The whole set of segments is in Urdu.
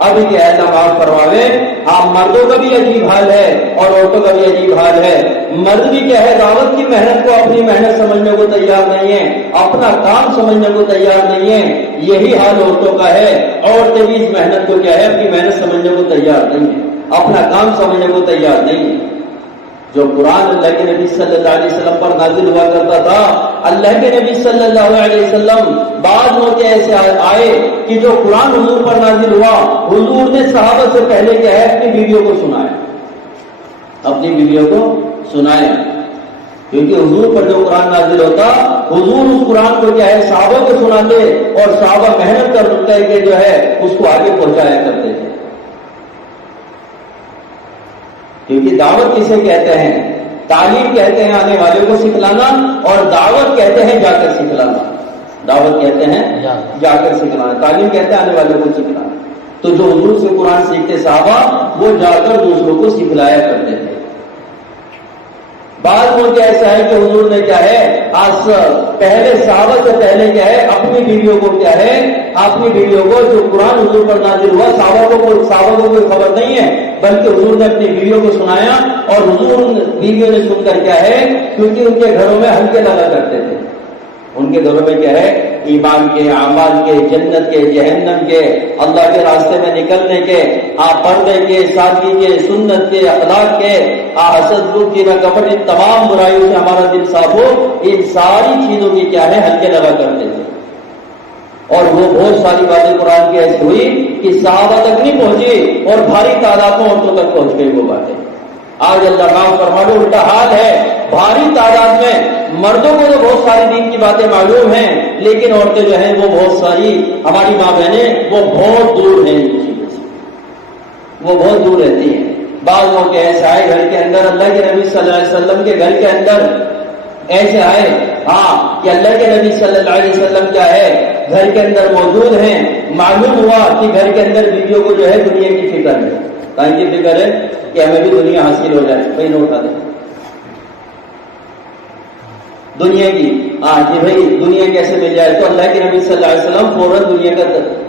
ابھی کہ ایسا معاف فرماوے. آپ مردوں کا بھی عجیب حال ہے اور عورتوں کا بھی عجیب حال ہے. مرد بھی کیا ہے دعوت کی محنت کو اپنی محنت سمجھنے کو تیار نہیں ہے, اپنا کام سمجھنے کو تیار نہیں ہے. یہی حال عورتوں کا ہے. عورتیں بھی اس محنت کو کیا ہے اپنی محنت سمجھنے کو تیار نہیں ہے, اپنا کام سمجھنے کو تیار نہیں ہے. جو قرآن اللہ کے نبی صلی اللہ علیہ وسلم پر نازل ہوا کرتا تھا, اللہ کے نبی صلی اللہ علیہ وسلم بعض موقع ایسے آئے کہ جو قرآن حضور پر نازل ہوا, حضور نے صحابہ سے پہلے کیا ہے اپنی بیویوں کو سنایا, اپنی بیویوں کو سنایا. کیونکہ حضور پر جو قرآن نازل ہوتا, حضور اس قرآن کو کیا ہے صحابہ کو سناتے اور صحابہ محنت کر کے جو ہے اس کو آگے پہنچایا کرتے تھے. کیونکہ دعوت کسے کہتے ہیں؟ تعلیم کہتے ہیں آنے والے کو سکھلانا, اور دعوت کہتے ہیں جا کر سکھلانا. دعوت کہتے ہیں جا کر سکھلانا, تعلیم کہتے ہیں آنے والے کو سکھلانا. تو جو حضور سے قرآن سیکھتے صحابہ وہ جا کر دوسروں کو سکھلایا کرتے تھے. بعض موقع ایسا ہے کہ حضور نے کیا ہے پہلے صحابہ سے پہلے کیا ہے اپنی بیویوں کو کیا ہے اپنی بیویوں کو جو قرآن حضور پر نازل ہوا صحابہ کو کوئی خبر نہیں ہے, بلکہ حضور نے اپنی بیویوں کو سنایا. اور حضور بیویوں نے سن کر کیا ہے, کیونکہ ان کے گھروں میں ہلکے لگا کرتے تھے, ان کے گھروں میں کیا ہے ایمان کے, اعمال کے, جنت کے, جہنم کے, اللہ کے راستے میں نکلنے کے, پردے کے, سادگی کے, سنت کے, اخلاق کے, حسد بغض کی نہ کپٹ, ان تمام برائیوں سے ہمارا دل صاف ہو, ان ساری چیزوں کی کیا ہے ہلکے لگا کرتے تھے. اور وہ بہت ساری باتیں قرآن کی ایسی ہوئی کہ صحابہ تک نہیں پہنچی اور بھاری تعداد میں عورتوں تک پہنچ گئی وہ باتیں. آج اللہ معاف فرما دو الٹا حال ہے, بھاری تعداد میں مردوں کو تو بہت ساری دین کی باتیں معلوم ہیں, لیکن عورتیں جو ہیں وہ بہت ساری ہماری ماں بہنیں وہ بہت دور ہیں ان چیزوں سے, وہ بہت دور رہتی ہیں. بعض موقع ایسے آئے گھر کے اندر, اللہ کے نبی صلی اللہ علیہ وسلم کے گھر کے اندر ایسے آئے کہ اللہ کے نبی صلی اللہ علیہ وسلم کیا ہے گھر کے اندر موجود ہیں. معلوم ہوا کہ گھر کے اندر بیویوں کو جو ہے دنیا کی فکر ہے, کہیں کی فکر ہے کہ ہمیں بھی دنیا حاصل ہو جائے, بھائی نہ اٹھا دیں دنیا کی, کہ بھائی دنیا کیسے مل جائے. تو اللہ کے نبی صلی اللہ علیہ وسلم فوراً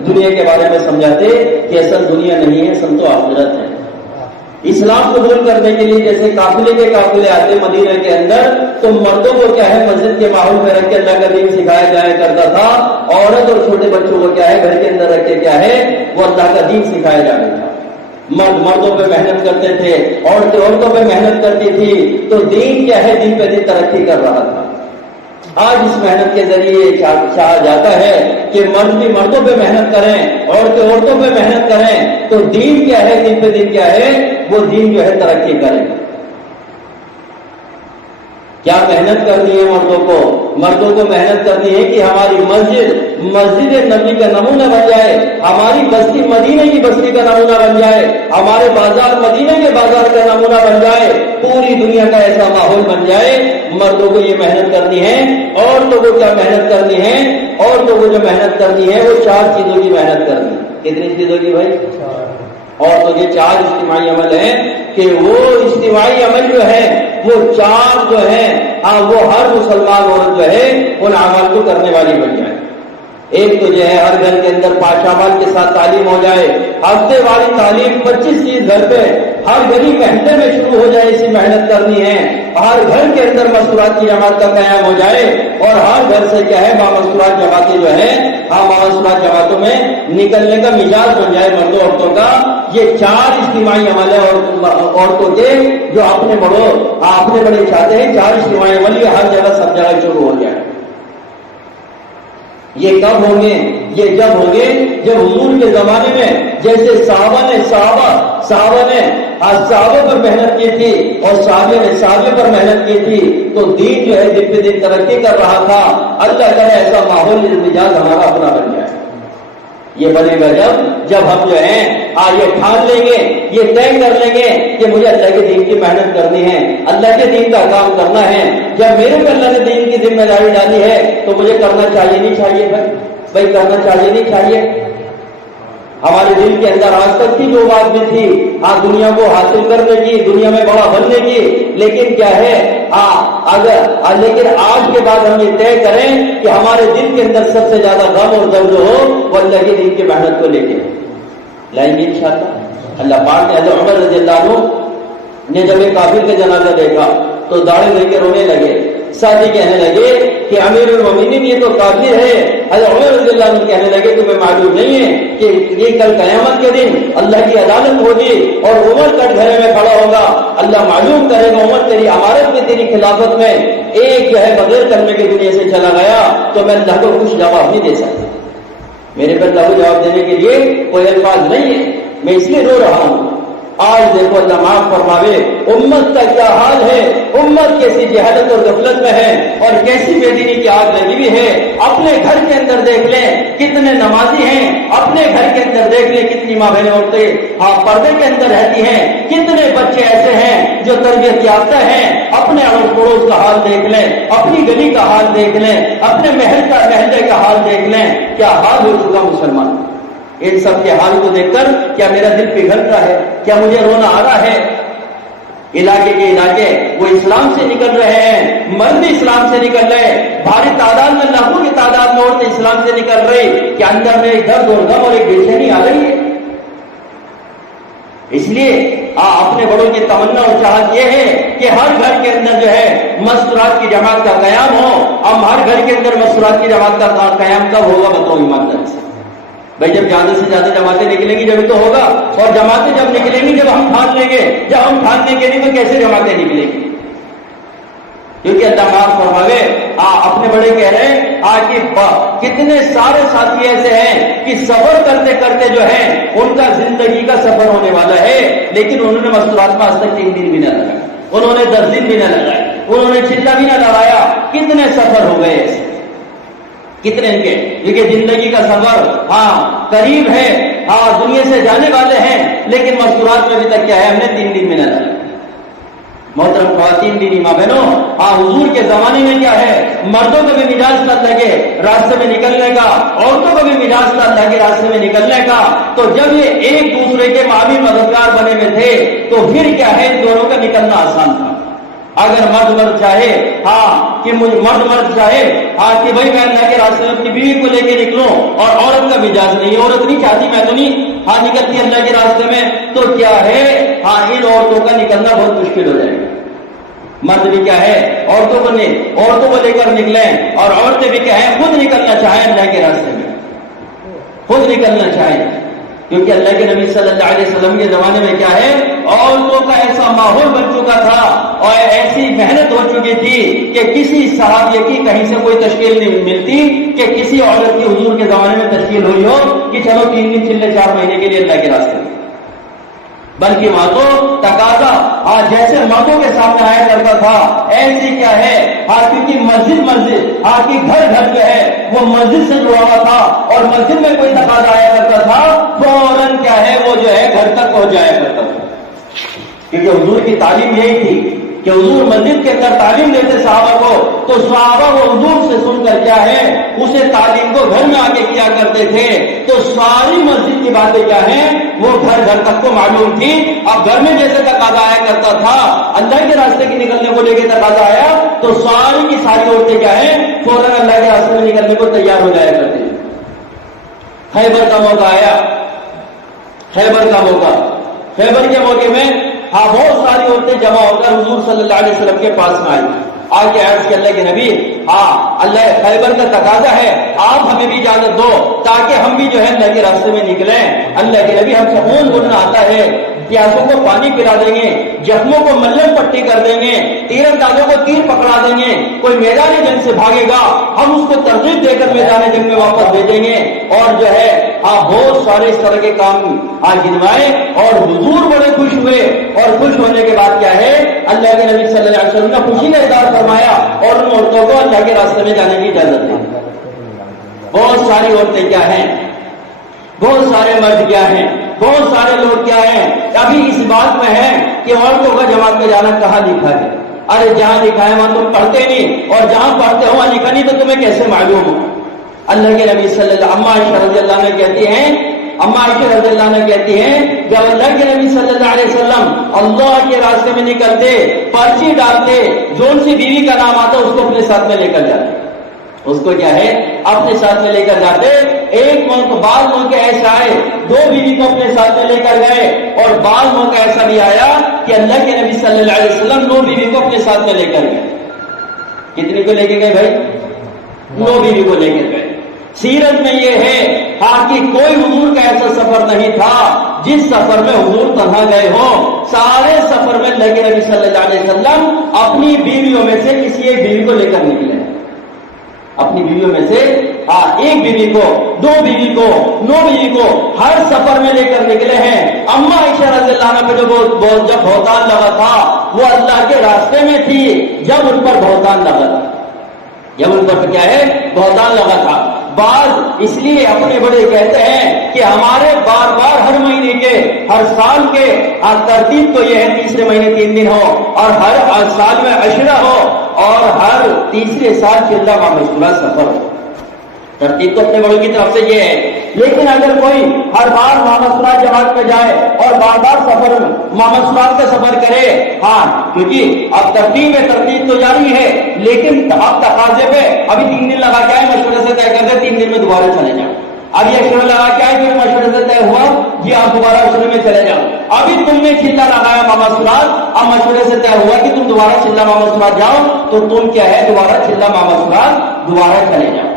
دنیا کے بارے میں سمجھاتے کہ اصل دنیا نہیں ہے, اصل تو آخرت ہے. اسلام قبول کرنے کے لیے جیسے قافلے آتے مدینہ کے اندر, تو مردوں کو کیا ہے مسجد کے ماحول میں رکھ کے اللہ کا دین سکھایا جایا کرتا تھا, عورت اور چھوٹے بچوں کو کیا ہے گھر کے اندر رکھ کے کیا ہے وہ اللہ کا دین سکھایا جاتا تھا. مرد مردوں پہ محنت کرتے تھے, عورتیں عورتوں پہ محنت کرتی تھی, تو دین کیا ہے دن پہ دن ترقی کر رہا تھا. آج اس محنت کے ذریعے چاہا جاتا ہے کہ مرد بھی مردوں پہ محنت کریں, عورتیں عورتوں پہ محنت کریں, تو دین کیا ہے دن پہ دن کیا ہے وہ دین جو ہے ترقی کرے. کیا محنت کرنی ہے مردوں کو محنت کرنی ہے کہ ہماری مسجد نبی کا نمونہ بن جائے, ہماری بستی مدینے کی بستی کا نمونہ بن جائے, ہمارے بازار مدینے کے بازار کا نمونہ بن جائے, پوری دنیا کا ایسا ماحول بن جائے. مردوں کو یہ محنت کرنی ہے. عورتوں کو کیا محنت کرنی ہے؟ عورتوں کو جو محنت کرنی ہے وہ 4 چیزوں کی محنت کرنی ہے. کتنی چیزوں کی بھائی؟ عورتوں کے 4 اجتماعی عمل ہیں کہ وہ اجتماعی عمل جو ہے وہ 4 جو ہیں وہ ہر مسلمان عورت جو ہے ان اعمال کو کرنے والی بن جائے. ایک تو جو ہے ہر گھر کے اندر پاشامال کے ساتھ تعلیم ہو جائے, ہفتے والی تعلیم 25 چیز گھر پہ ہر گھڑی گھنٹے میں شروع ہو جائے, ایسی محنت کرنی ہے. ہر گھر کے اندر مستورات کی جماعت کا قیام ہو جائے, اور ہر گھر سے کیا ہے بامستورات جماعتیں جو ہے بامستورات جماعتوں میں نکلنے کا مزاج بن جائے مردوں عورتوں کا. یہ 4 اجتماعی عمل ہے عورتوں کے جو اپنے بڑے چاہتے ہیں. 4 اجتماعی عمل یہ ہر جگہ سب جگہ شروع ہو جائے. یہ کب ہوں گے؟ یہ جب ہوں گے جب حضور کے زمانے میں جیسے صحابہ نے صحابہ پر محنت کی تھی اور صحابہ پر محنت کی تھی, تو دین جو ہے دن پہ دن ترقی کر رہا تھا. اللہ کرے ایسا ماحول مزاج ہمارا اپنا بن جائے. یہ بنے گا جب ہم جو ہیں یہ ٹھان لیں گے, یہ طے کر لیں گے کہ مجھے اللہ کے دین کی محنت کرنی ہے, اللہ کے دین کا کام کرنا ہے. جب میرے کو اللہ نے دین کی ذمہ داری ڈالی ہے تو مجھے کرنا چاہیے نہیں چاہیے بھائی کرنا چاہیے نہیں چاہیے. ہمارے دل کے اندر آج تک کی جو بات بھی تھی دنیا کو حاصل کرنے کی, دنیا میں بڑا بننے کی, لیکن کیا ہے لیکن آج کے بعد ہم یہ طے کریں کہ ہمارے دل کے اندر سب سے زیادہ غم اور درد ہو وہ اللہ کے دین کی محنت کو لے کے. لائیں گے انشاءاللہ. اللہ پاک نے حضرت عمر رضی اللہ عنہ نے جب ایک کافر کا جنازہ دیکھا تو داڑھی لے کے رونے لگے. ساتھی کہنے لگے کہ امیر المومنین یہ تو کافر ہے. حضرت عمر رضی اللہ عنہ کہنے لگے تمہیں معلوم نہیں ہے کہ یہ کل قیامت کے دن اللہ کی عدالت ہوگی اور عمر کٹ گھرے میں کھڑا ہوگا. اللہ معلوم کرے گا عمر تیری امارت میں تیری خلافت میں ایک جو ہے بغیر کلمے کے دنیا سے چلا گیا تو میں اللہ کو کچھ جواب نہیں دے سکتا. میرے پر اللہ کو جواب دینے کے لیے کوئی الفاظ نہیں ہے. میں اس لیے رو رہا ہوں. آج دیکھو اللہ معاف فرماوے امت کا کیا حال ہے. امت کیسی جہالت اور غفلت میں ہے اور کیسی بے دینی کی آگ لگی ہوئی ہے. اپنے گھر کے اندر دیکھ لیں کتنے نمازی ہیں. اپنے گھر کے اندر دیکھ لیں کتنی ماں بہنیں عورتیں پردے کے اندر رہتی ہیں. کتنے بچے ایسے ہیں جو تربیت یافتہ ہیں. اپنے اڑوس پڑوس کا حال دیکھ لیں, اپنی گلی کا حال دیکھ لیں, اپنے محلے کا حال دیکھ لیں. کیا حال ہو چکا مسلمان. ان سب کے حال کو دیکھ کر کیا میرا دل پگھل رہا ہے, کیا مجھے رونا آ رہا ہے. علاقے کے علاقے وہ اسلام سے نکل رہے ہیں, مرد اسلام سے نکل رہے ہیں, بھاری تعداد میں لاکھوں کی تعداد میں عورتیں اسلام سے نکل رہی. کہ اندر میں ایک درد اور غم اور ایک بے چینی آ رہی ہے. اس لیے اپنے بڑوں کی تمنا اور چاہت یہ ہے کہ ہر گھر کے اندر جو ہے مسجد کی جماعت کا قیام ہو. اب ہر گھر کے اندر مسجد کی جماعت کا قیام کب ہوگا بتاؤ ایمانداری سے. بھائی جب زیادہ سے زیادہ جماعتیں نکلیں گی جب تو ہوگا. اور جماعتیں جب نکلیں گی جب ہم ٹھان لیں گے. جب ہم ٹھاننے کے لیے تو کیسے جماعتیں نکلیں گی. کیونکہ اللہ معاف فرماوے اپنے بڑے کہہ رہے ہیں کہ کتنے سارے ساتھی ایسے ہیں کہ سفر کرتے کرتے جو ہے ان کا زندگی کا سفر ہونے والا ہے, لیکن انہوں نے مستورات میں آج تک 3 دن بھی نہ لگایا, انہوں نے 10 دن بھی نہ لگائے, انہوں نے چلا بھی نہ لگایا. کتنے سفر ہو گئے ایسے, کتنے ان کے, کیونکہ زندگی کا سفر قریب ہے, دنیا سے جانے والے ہیں, لیکن مستورات میں ابھی تک کیا ہے ہم نے 3 دن میں نہ لگایا. محترم خواتین دینی ماں بہنوں, حضور کے زمانے میں کیا ہے مردوں کو بھی مجاز نہ لگے راستے میں نکلنے کا, عورتوں کو بھی مجاز نہ لگے راستے میں نکلنے کا. تو جب یہ ایک دوسرے کے معاون مددگار بنے ہوئے تھے تو پھر کیا ہے ان دونوں کا نکلنا آسان تھا. اگر مرد چاہے کہ مرد چاہے کہ بھائی میں اللہ کے راستے میں اپنی بیوی کو لے کے نکلوں, اور عورت کا مجاز نہیں, عورت نہیں چاہتی میں تو نہیں نکلتی اللہ کے راستے میں, تو کیا ہے ان عورتوں کا نکلنا بہت مشکل ہو جائے گا. مرد بھی کیا ہے عورتوں کو لے کر نکلیں, اور عورتیں بھی کیا ہے خود نکلنا چاہیں اللہ کے راستے میں, خود نکلنا چاہیں. کیونکہ اللہ کے نبی صلی اللہ علیہ وسلم کے زمانے میں کیا ہے عورتوں کا ایسا ماحول بن چکا تھا اور ایسی محنت ہو چکی تھی کہ کسی صحابیہ کی کہیں سے کوئی تشکیل نہیں ملتی کہ کسی عورت کی حضور کے زمانے میں تشکیل ہوئی ہو کہ چلو 3 دن چلے 4 مہینے کے لیے اللہ کے راستے میں. بلکہ وہاں تو تقاضا جیسے مردوں کے سامنے آیا کرتا تھا ایسی کیا ہے کیونکہ مسجد کی گھر جو ہے وہ مسجد سے جڑا ہوا تھا, اور مسجد میں کوئی تقاضا آیا کرتا تھا فوراً کیا ہے وہ جو ہے گھر تک پہنچ جایا کرتا تھا. کیونکہ حضور کی تعلیم یہی تھی کہ حضور مسجد کے اندر تعلیم دیتے صحابہ کو, تو صحابہ وہ حضور سے سن کر کیا ہے اسے تعلیم کو گھر میں آ کے کیا کرتے تھے. تو ساری مسجد کی باتیں کیا ہیں وہ گھر تک کو معلوم تھی. اب گھر میں جیسے تقاضا آیا کرتا تھا اللہ کے راستے کی نکلنے کو لے کے تقاضا آیا تو ساری کی ساری عورتیں کیا ہیں فوراً اللہ کے راستے میں نکلنے کو تیار ہو جایا کرتے تھے. خیبر کا موقع آیا, خیبر کے موقع میں بہت ساری عورتیں جمع ہو کر حضور صلی اللہ علیہ وسلم کے پاس میں آئی. آ کے عرض کہ اللہ کے نبی اللہ خیبر کا تقاضا ہے, آپ ہمیں بھی اجازت دو تاکہ ہم بھی جو ہے اللہ کے راستے میں نکلیں. اللہ کے نبی ہم سے خون بولنا آتا ہے, پیاسوں کو پانی پلا دیں گے, زخموں کو ملم پٹی کر دیں گے, تیر اندازوں کو تیر پکڑا دیں گے, کوئی میدان جنگ سے بھاگے گا ہم اس کو ترغیب دے کر میدان جنگ میں واپس بھیجیں گے. اور جو ہے بہت سارے اس طرح کے کام گنوائے اور حضور بڑے خوش ہوئے. اور خوش ہونے کے بعد کیا ہے اللہ کے نبی صلی اللہ علیہ وسلم نے خوشی کا اظہار فرمایا اور ان عورتوں کو اللہ کے راستے میں جانے کی اجازت دی. بہت ساری عورتیں کیا ہیں, بہت سارے مرد کیا ہیں, بہت سارے لوگ کیا ہیں ابھی اس بات میں ہے کہ عورتوں کا جماعت میں جانا کہاں لکھا ہے. ارے جہاں لکھا ہے وہاں تم پڑھتے نہیں, اور جہاں پڑھتے ہو وہاں لکھا نہیں تو تمہیں کیسے معلوم ہو. اللہ کے نبی صلی اللہ اما عائشہ رضی اللہ عنہ کہتی ہیں جب اللہ کے نبی صلی اللہ علیہ وسلم اللہ کے راستے میں نکلتے پرچی ڈالتے جون سی بیوی کا نام آتا اس کو اپنے ساتھ میں لے کر جاتے, اس کو کیا ہے اپنے ساتھ میں لے کر جاتے. ایک موقع بعض موقع ایسا آئے 2 بیوی کو اپنے ساتھ میں لے کر گئے، اور بعض موقع ایسا بھی آیا کہ اللہ کے نبی صلی اللہ علیہ وسلم 9 بیوی کو اپنے ساتھ میں لے کر گئے۔ کتنی کو لے کے گئے بھائی؟ 9 بیوی کو لے کر گئے۔ سیرت میں یہ ہے کہ کوئی حضور کا ایسا سفر نہیں تھا جس سفر میں حضور تنہا گئے ہوں۔ سارے سفر میں اللہ کے نبی صلی اللہ علیہ وسلم اپنی بیویوں میں سے کسی ایک بیوی کو لے کر نکلے، اپنی بیویوں میں سے ایک بیوی کو، 2 بیوی کو، 9 بیوی کو ہر سفر میں لے کر نکلے ہیں۔ اما عائشہ رضی اللہ عنہ پہ جب بہتان لگا تھا وہ اللہ کے راستے میں تھی جب ان پر بہتان لگا تھا، جب ان پر کیا ہے بہتان لگا تھا۔ بعض اس لیے اپنے بڑے کہتے ہیں کہ ہمارے بار بار ہر مہینے کے، ہر سال کے ترتیب تو یہ ہے تیسرے مہینے 3 دن ہو، اور ہر سال میں عشرہ ہو، اور ہر تیسرے سال چلہ مامشورہ سفر ہو۔ ترتیب تو اپنے بڑوں کی طرف سے یہ ہے، لیکن اگر کوئی ہر بار مامشورہ جماعت میں جائے اور بار بار سفر مامشورہ کا سفر کرے، کیونکہ اب ترتیب تو جاری ہے، لیکن اب تقاضے پہ ابھی 3 دن لگا کے آئے، مشورے سے طے کر دے 3 دن میں دوبارہ چلے جاؤ۔ اب یہ عشرہ لگا کے آئے، پھر مشورے سے طے ہوا جی آپ دوبارہ عشرے میں چلے جاؤ۔ ابھی تم نے چلہ لگایا مامشورات، اب مشورے سے طے ہوا کہ تم دوبارہ چلہ مامشورات جاؤ، تو تم کیا ہے دوبارہ چلہ مامشورات دوبارہ چلے جاؤ۔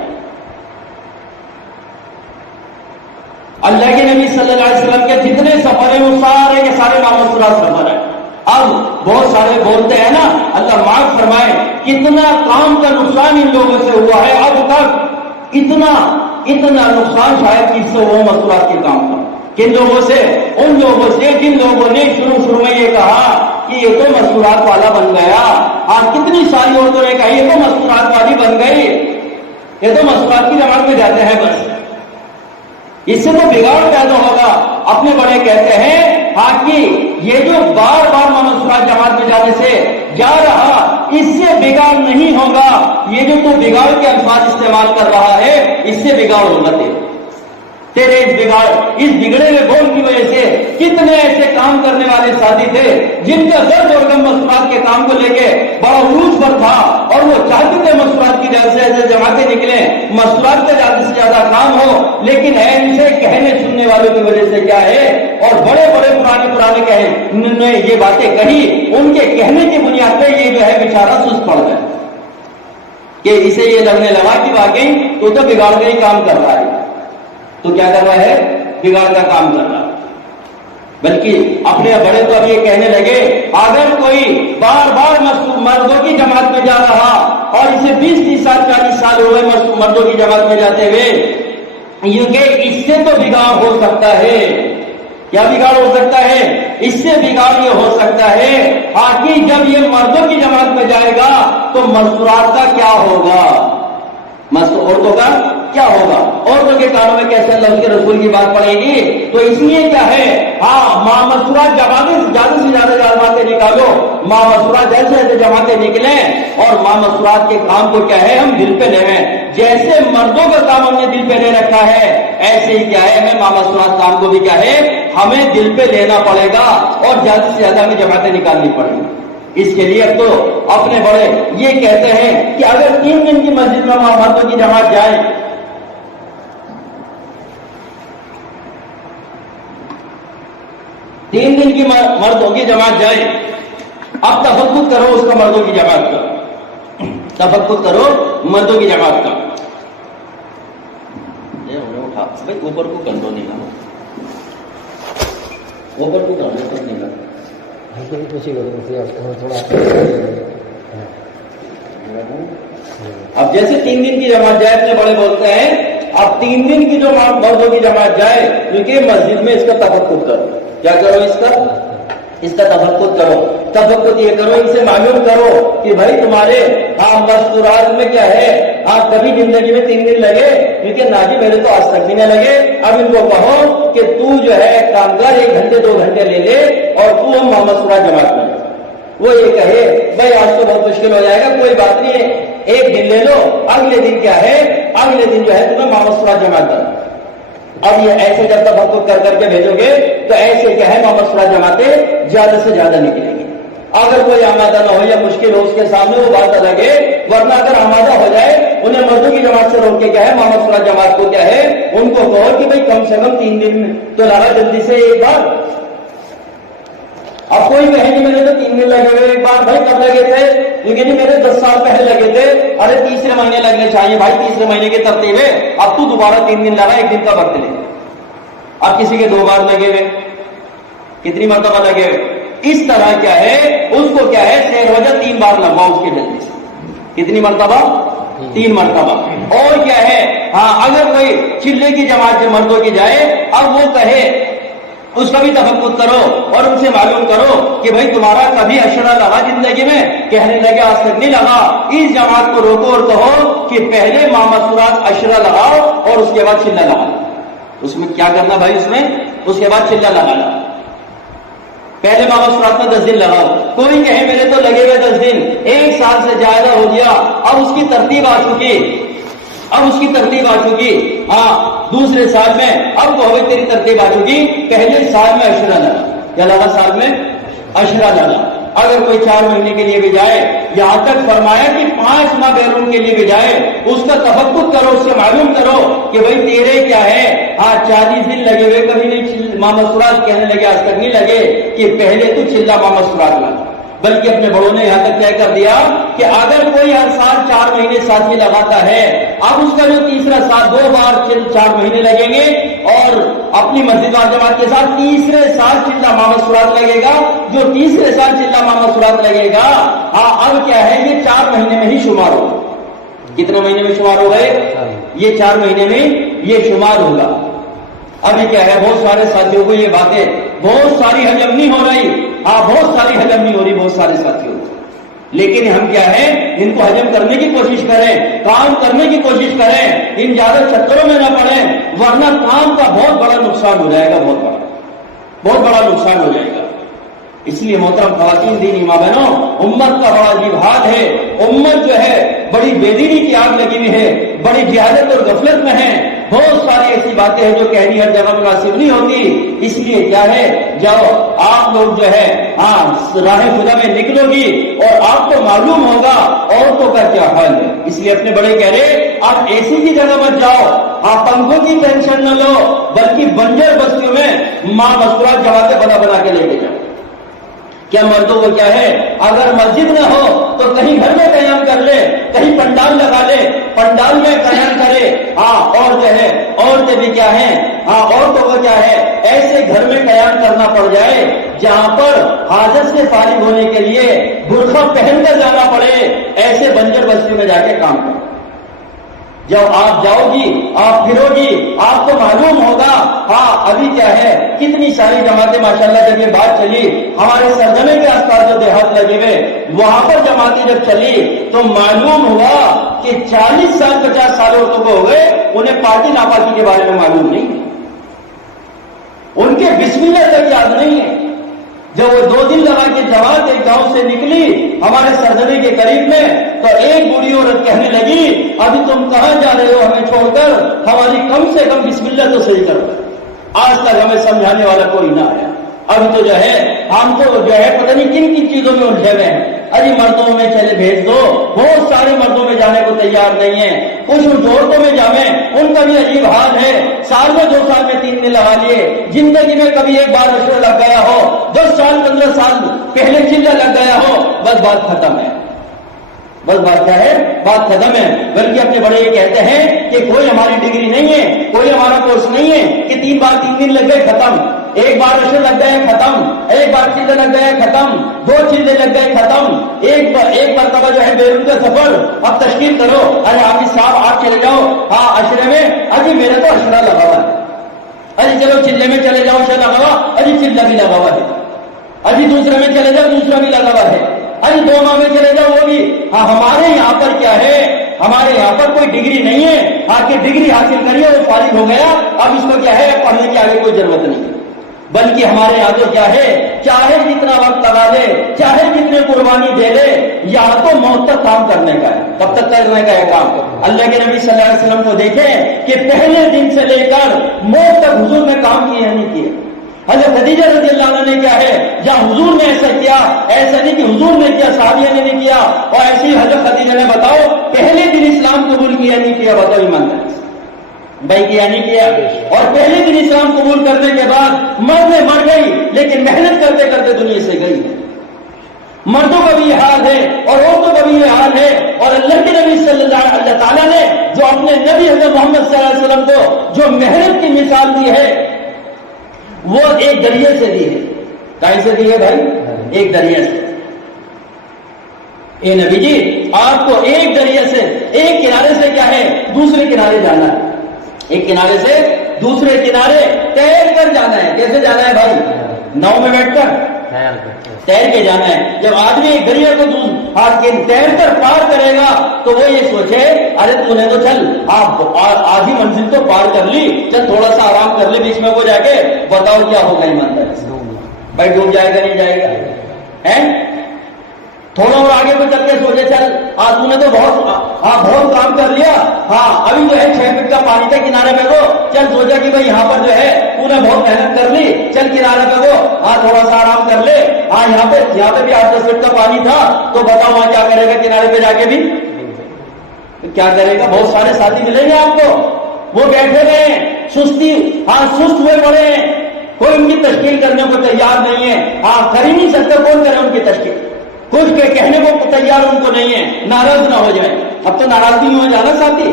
اللہ کے نبی صلی اللہ علیہ وسلم کے جتنے سفر ہیں وہ سارے کے سارے مامشورات سفر ہیں۔ اب بہت سارے بولتے ہیں نا، اللہ معاف فرمائے، کتنا کام کا نقصان ان لوگوں سے ہوا ہے اب تک، اتنا نقصان شاید 300 مشورات کے کام کا۔ کن لوگوں سے؟ ان لوگوں سے جن لوگوں نے شروع میں یہ کہا کہ یہ تو مشورات والا بن گیا۔ کتنی ساری عورتوں نے کہا یہ تو مشورات والی بن گئی، یہ تو مشورات کی جماعت میں جاتے ہیں بس، اس سے تو بگاڑ پیدا ہوگا۔ اپنے بڑے کہتے ہیں کہ یہ جو بار بار مامشورات جماعت میں جانے سے جا رہا، اس سے بگاڑ نہیں ہوگا، یہ جو تو بگاڑ کے الفاظ استعمال کر رہا ہے اس سے بگاڑ ہوگا تیرے اس بگڑے ہوئے بول کی وجہ سے کتنے ایسے کام کرنے والے ساتھی تھے جن کا درد اور غم مشورات کے کام کو لے کے بڑا عروج پر تھا، اور وہ چاہتے تھے مشورات کی جیسے جماعتیں نکلیں، مشورات کا زیادہ سے زیادہ کام ہو، لیکن ان سے کہنے سننے والوں کی وجہ سے کیا ہے، اور بڑے پرانے کہنے یہ باتیں کہی، ان کے کہنے کی بنیاد پہ یہ جو ہے بیچارہ سست پڑ گیا کہ اسے یہ لگنے لگا کہ واقعی تو بگاڑ کا ہی کام کر رہا ہے۔ تو کیا کر رہا ہے؟ بگاڑ کا کام کر رہا ہے۔ بلکہ اپنے بڑے تو اب یہ کہنے لگے اگر کوئی بار بار مردوں کی جماعت میں جا رہا اور اسے 20-30 سال 40 سال ہو گئے مردوں کی جماعت میں جاتے ہوئے، یہ کہ اس سے تو بگاڑ ہو سکتا ہے۔ کیا بگاڑ ہو سکتا ہے؟ اس سے بگاڑ یہ ہو سکتا ہے کہ جب یہ مردوں کی جماعت میں جائے گا تو مشورات کا کیا ہوگا، عورتوں کا کیا ہوگا، عورتوں کے کانوں میں کیسے اللہ کے رسول کی بات پڑے گی۔ تو اس لیے کیا ہے مامشورات زیادہ سے زیادہ جماعتیں نکالو، مامشورات جیسے جماعتیں نکلیں، اور مامشورات کے کام کو کیا ہے ہم دل پہ لے رہے ہیں، جیسے مردوں کا کام ہم نے دل پہ لے رکھا ہے، ایسے ہی کیا ہے ہمیں مامشورات کام کو بھی کیا ہے ہمیں دل پہ لینا پڑے گا، اور زیادہ سے زیادہ ہمیں جماعتیں نکالنی پڑیں گی۔ اس کے لیے اب تو اپنے بڑے یہ کہتے ہیں کہ اگر 3 دن کی مسجد میں مردوں کی جماعت جائے، 3 دن کی مردوں کی جماعت جائے، اب تفقد کرو اس کا مردوں کی جماعت کا، تفقد کرو مردوں کی جماعت کا۔ بھائی اوپر کو کر دو، نہیں کرو اوپر کو کر دو، نہیں کرو اب جیسے 3 دن کی جماعت جائے، اپنے بڑے بولتے ہیں اب 3 دن کی جو مردوں کی جماعت جائے، کیونکہ مسجد میں اس کا تفقد کرو، کیا کرو اس کا تفقد کرو، تفقد یہ کرو، ان سے معلوم کرو کہ بھائی تمہارے مستورات میں کیا ہے، کبھی زندگی میں 3 دن لگے، کیونکہ ناجی میرے تو آج تک بھی نہ لگے، اب ان کو کہو کہ تو جو ہے کام کر 1 گھنٹے 2 گھنٹے لے لے اور تو ہم مستورات جماعت میں، وہ یہ کہے بھائی آج تو بہت مشکل ہو جائے گا، کوئی بات نہیں ہے 1 دن لے لو، اگلے دن کیا ہے، اگلے دن جو ہے تمہیں مستورات جماعت کرنا۔ اب یہ ایسے جب تفقد کر کے بھیجو گے تو ایسے کیا ہے مستورات جماعتیں زیادہ سے زیادہ نکلیں گی، اگر کوئی آمادہ نہ ہو یا مشکل ہو اس کے سامنے وہ بات الگ ہے، ورنہ اگر آمادہ ہو جائے انہیں مردوں کی جماعت سے روک کے کیا ہے، محمد صلی اللہ جماعت کو کیا ہے ان کو کہو کہ بھائی کم سے کم 3 دن تو لگا جلدی سے ایک بار. اب کوئی کہے کہ میں نے تو 3 دن لگے ہوئے، ایک بار بھائی کب لگے تھے؟ لیکن میرے 10 سال پہلے لگے تھے. ارے تیسرے مہینے لگنے چاہیے بھائی، تیسرے مہینے کی ترتیب ہے. اب تو دوبارہ 3 دن لگا، 1 دن کا وقت لے. اب کسی کے 2 بار لگے ہوئے، کتنی مرتبہ لگے ہوئے. اس طرح کیا ہے اس کو کیا ہے سیر وجہ 3 بار لگواؤ اس کے جلدی سے. کتنی مرتبہ؟ 3 مرتبہ. اور کیا ہے ہاں اگر کوئی چلے کی جماعت جو مردوں کی جائے، اب وہ کہے اس کا بھی تفقد کرو اور ان سے معلوم کرو کہ بھائی تمہارا کبھی اشرا لگا زندگی میں؟ کہنے لگے آج تک نہیں لگا. اس جماعت کو روکو اور کہو کہ پہلے مامسورات اشرا لگاؤ اور اس کے بعد چلا لگاؤ. اس میں کیا کرنا بھائی؟ اس کے بعد چلا لگانا. پہلے مامسورات میں 10 دن لگاؤ. کوئی کہے میرے تو لگے ہوئے 10 دن، 1 سال سے زیادہ ہو گیا، اب اس کی ترتیب آ چکی، ہاں دوسرے سال میں اب تو ہوئے تیری ترتیب آ چکی، پہلے سال میں اشرا لگا. کیا لگا؟ سال میں اشرا لگا. اگر کوئی 4 مہینے کے لیے بھی جائے، یہاں تک فرمایا کہ 5 ماہ بیرون کے لیے بھی جائے، اس کا تفقد کرو، اس سے معلوم کرو کہ بھائی تیرے کیا ہے 40 دن لگے ہوئے، کبھی نہیں مامسورات. کہنے لگے آج تک نہیں لگے کہ پہلے تو چلا مامسورات لگا. بلکہ اپنے بڑوں نے یہاں تک طے کر دیا کہ اگر کوئی ہر سال 4 مہینے ساتھی لگاتا ہے، اب اس کا جو تیسرا سال 2 بار 4 مہینے لگیں گے اور اپنی مسجد وال جماعت کے ساتھ تیسرے سال چلا مامسورات لگے گا. جو تیسرے سال چلا مامسورات لگے گا اب کیا ہے یہ 4 مہینے میں ہی شمار ہوگا. کتنے مہینے میں شمار ہو گئے؟ یہ 4 مہینے میں یہ شمار ہوگا. ابھی کیا ہے بہت سارے ساتھیوں کو یہ باتیں بہت ساری ہجم نہیں ہو رہی، بہت ساری ہجم نہیں ہو رہی بہت سارے ساتھیوں کو. لیکن ہم کیا ہے ان کو ہجم کرنے کی کوشش کریں، کام کرنے کی کوشش کریں، ان زیادہ چکروں میں نہ پڑیں، ورنہ کام کا بہت بڑا نقصان ہو جائے گا، بہت بڑا نقصان ہو جائے گا. اس لیے محترم خواتین، دینی ماں بہنوں، امت کا بڑا عجیب حال ہے. امت جو ہے بڑی بے دینی کی آگ لگی ہوئی ہے، بڑی جہالت اور غفلت میں ہے. بہت ساری ایسی باتیں ہیں جو کہنی ہر جگہ مناسب نہیں ہوتی. اس لیے کیا ہے جاؤ آپ لوگ جو ہے راہ خدا میں نکلو گی اور آپ کو معلوم ہوگا عورتوں کا کیا حال ہے. اس لیے اپنے بڑے کہہ رہے آپ اے سی کی جگہ مت جاؤ، آپ پنکھوں کی ٹینشن نہ لو، بلکہ بنجر بستیوں میں ماں مسکرات جماعتیں بنا کے لے کے جاؤ. کیا مردوں کو کیا ہے اگر مسجد نہ ہو تو کہیں گھر میں قیام کر لے، کہیں پنڈال لگا لے، پنڈال میں قیام کرے. اور جو ہے عورتیں بھی کیا ہیں عورتوں کو کیا ہے ایسے گھر میں قیام کرنا پڑ جائے جہاں پر حاجت سے فارغ ہونے کے لیے برقع پہن کر جانا پڑے. ایسے بنجر بستی میں جا کے کام کرو. جب آپ جاؤ گی، آپ پھرو گی، آپ کو معلوم ہوگا ابھی کیا ہے کتنی ساری جماعتیں ماشاءاللہ جب یہ بات چلی ہمارے سرزمین کے آس پاس جو دیہات لگے ہوئے وہاں پر جماعتیں جب چلی تو معلوم ہوا کہ 40 سال 50 سال عورتوں کو ہو گئے، انہیں پارٹی ناپارٹی کے بارے میں معلوم نہیں ہے، ان کے بسم اللہ تک یاد نہیں ہے. جب وہ 2 دن لگا کے جماعت ایک گاؤں سے نکلی ہمارے سرزمین کے قریب میں تو ایک بوڑھی عورت کہنے لگی ابھی تم کہاں جا رہے ہو ہمیں چھوڑ کر؟ ہماری کم سے کم بسم اللہ تو صحیح کرو. آج تک ہمیں سمجھانے والا کوئی نہ آیا. ابھی تو جو ہے ہم تو جو ہے پتہ نہیں کن کن چیزوں میں الجھے ہوئے ہیں. ارے مردوں میں چلے بھیج دو، بہت سارے مردوں میں جانے کو تیار نہیں ہے. کچھ عورتوں میں جامیں ان کا بھی عجیب حال ہے. سال میں 2 سال میں 3 دن لگا لیے، زندگی میں کبھی ایک بار اشرا لگ گیا ہو، 10 سال 15 سال پہلے چلا لگ گیا ہو، بس بات ختم ہے. بس بات کیا ہے؟ بات ختم ہے. بلکہ اپنے بڑے یہ کہتے ہیں کہ کوئی ہماری ڈگری نہیں ہے، کوئی ہمارا کورس نہیں ہے کہ 3 بار 3 دن لگ گئے ختم، 1 بار اشرا لگ گئے ختم، 1 بار چلے لگ گئے ختم، 2 چلے لگ گئے ختم، ایک مرتبہ جو ہے بیرون کا سفر اب تشکیل کرو. ارے حافظ صاحب آپ چلے جاؤ اشرے میں، ابھی میرا تو اشرا لگا ہوا ہے. ارے چلو چلے میں چلے جاؤ اشرا لگا ہوا، ابھی چلا بھی لگا ہوا ہے. ابھی دوسرے میں چلے جاؤ، دوسرا بھی لگا ہوا ہے. ارے 2 ماہ میں چلے جاؤ، وہ بھی. ہمارے یہاں پر کیا ہے ہمارے یہاں پر کوئی ڈگری نہیں ہے. آپ کی ڈگری حاصل کریے وہ فارغ ہو گیا، اب اس کو کیا ہے پڑھنے کی آگے کوئی ضرورت نہیں. بلکہ ہمارے یہاں تو کیا ہے چاہے جتنا وقت لگا لے، چاہے جتنے قربانی دے لے، یہاں تو موت تک کام کرنے کا ہے. کب تک کرنے کا ہے کام؟ اللہ کے نبی صلی اللہ علیہ وسلم کو دیکھیں کہ پہلے دن سے لے کر موت تک حضور نے کام کیے نہیں کیے. حضرت خدیجہ رضی اللہ عنہ نے میں کیا ہے یا حضور نے ایسا کیا، ایسا نہیں کہ حضور نے کیا صحابیہ نے نہیں کیا، اور ایسے ہی حضرت خدیجہ نے بتاؤ پہلے دن اسلام قبول کیا نہیں کیا، بتاؤ ایمانداری بھائی کیا نہیں کیا، اور پہلے دن اسلام قبول کرنے کے بعد مر گئی لیکن محنت کرتے کرتے دنیا سے گئی۔ مردوں کا بھی یہ حال ہے اور عورتوں کا بھی یہ حال ہے، اور اللہ کے نبی صلی اللہ تعالیٰ نے جو اپنے نبی حضرت محمد صلی اللہ علیہ وسلم کو جو محنت کی مثال دی ہے وہ ایک دریا سے دی ہے۔ کہیں سے دی ہے بھائی؟ ایک دریا سے۔ اے نبی جی آپ کو ایک دریا سے، ایک کنارے سے کیا ہے دوسرے کنارے جانا ہے، ایک کنارے سے دوسرے کنارے تیر کر جانا ہے۔ کیسے جانا ہے بھائی؟ ناؤ میں بیٹھ کر تیر کے جانا ہے۔ جب آدمی ایک دریا کو تیر کر پار کرے گا تو وہ یہ سوچے ارے تو نے تو چل آپ آدھی منزل تو پار کر لی، چل تھوڑا سا آرام کر لی بیچ میں وہ جا کے، بتاؤ کیا ہوگا ایمانداری سے؟ بھائی ڈوب جائے گا نہیں جائے گا؟ تھوڑا اور آگے کو چل کے سوچے چل تو نے تو بہت کام کر لیا، ابھی جو ہے 6 فٹ کا پانی تھا کنارے پہ وہ، چل سوچا کہ بھائی یہاں پر جو ہے تو نے بہت محنت کر لی، چل کنارے پہ وہ تھوڑا سا آرام کر لے، یہاں پہ بھی 8-10 فٹ کا پانی تھا، تو بتاؤ وہاں کیا کرے گا؟ کنارے پہ جا کے بھی کیا کرے گا؟ بہت سارے ساتھی ملیں گے آپ کو، وہ بیٹھے ہوئے ہیں سست ہوئے پڑے ہیں، کوئی ان کی تشکیل کرنے کو تیار نہیں ہے، کر ہی نہیں سکتے، کون کرے ان کی تشکیل؟ کچھ کے کہنے کو تیار ان کو نہیں ہے، ناراض نہ ہو جائے۔ اب تو ناراضگی میں ہو جانا ساتھی،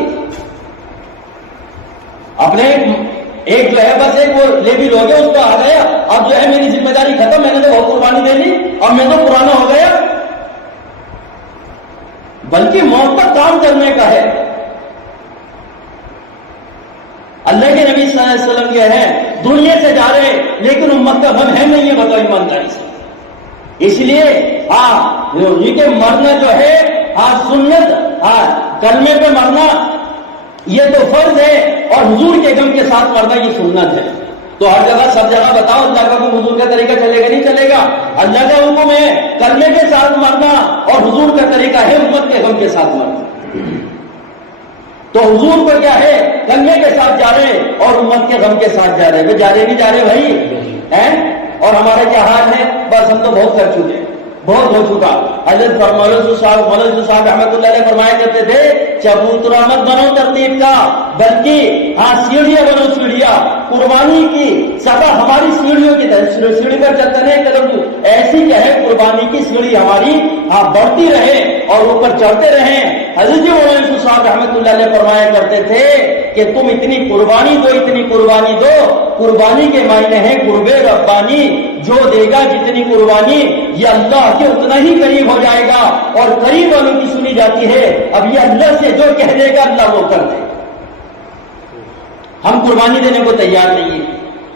اپنے ایک جو ہے بس ایک وہ لیبل ہو گیا، اس کو آ گیا، اب جو ہے میری ذمہ داری ختم، میں نے تو بہت قربانی دے دی، اب میں تو پرانا ہو گیا۔ بلکہ موت تک کام کرنے کا ہے۔ اللہ کے نبی صلی اللہ علیہ وسلم یہ ہے دنیا سے جا رہے لیکن امت کا غم ہے نہیں ہے، بتاؤ ایمانداری سے۔ اس لیے یہ کہ مرنا جو ہے سنت، کلمے پہ مرنا یہ تو فرض ہے، اور حضور کے غم کے ساتھ مرنا یہ سنت ہے۔ تو ہر جگہ سب جگہ بتاؤ اللہ کا کوئی حضور کا طریقہ چلے گا نہیں چلے گا؟ اللہ کا حکم ہے کلمے کے ساتھ مرنا، اور حضور کا طریقہ ہے امت کے غم کے ساتھ مرنا۔ تو حضور کو کیا ہے کلمے کے ساتھ جا رہے اور امت کے غم کے ساتھ جا رہے، جا رہے نہیں جا رہے بھائی؟ اور ہمارا کیا حال ہے؟ بس ہم تو بہت کر چکے، بہت ہو چکا۔ حضرت مولوی صاحب رحمۃ اللہ علیہ فرمایا کرتے تھے چبوترا مت بنو ترتیب کا، بلکہ سیڑھیاں بنو، سیڑھیاں قربانی کی سطح ہماری سیڑھیوں کی طرح، سیڑھی پر چلتے رہے قدم ایسی کیا ہے قربانی کی سیڑھی ہماری بڑھتی رہے اور اوپر چڑھتے رہیں۔ حضرت مولوی صاحب رحمۃ اللہ علیہ فرمایا کرتے تھے کہ تم اتنی قربانی دو، اتنی قربانی دو، قربانی کے معنی ہے قرب ربانی، جو دے گا جتنی قربانی یہ اللہ کے اتنا ہی قریب ہو جائے گا، اور قریب والوں کی سنی جاتی ہے۔ اب یہ اللہ سے جو کہہ دے گا اللہ وہ کر دے۔ ہم قربانی دینے کو تیار نہیں ہیں،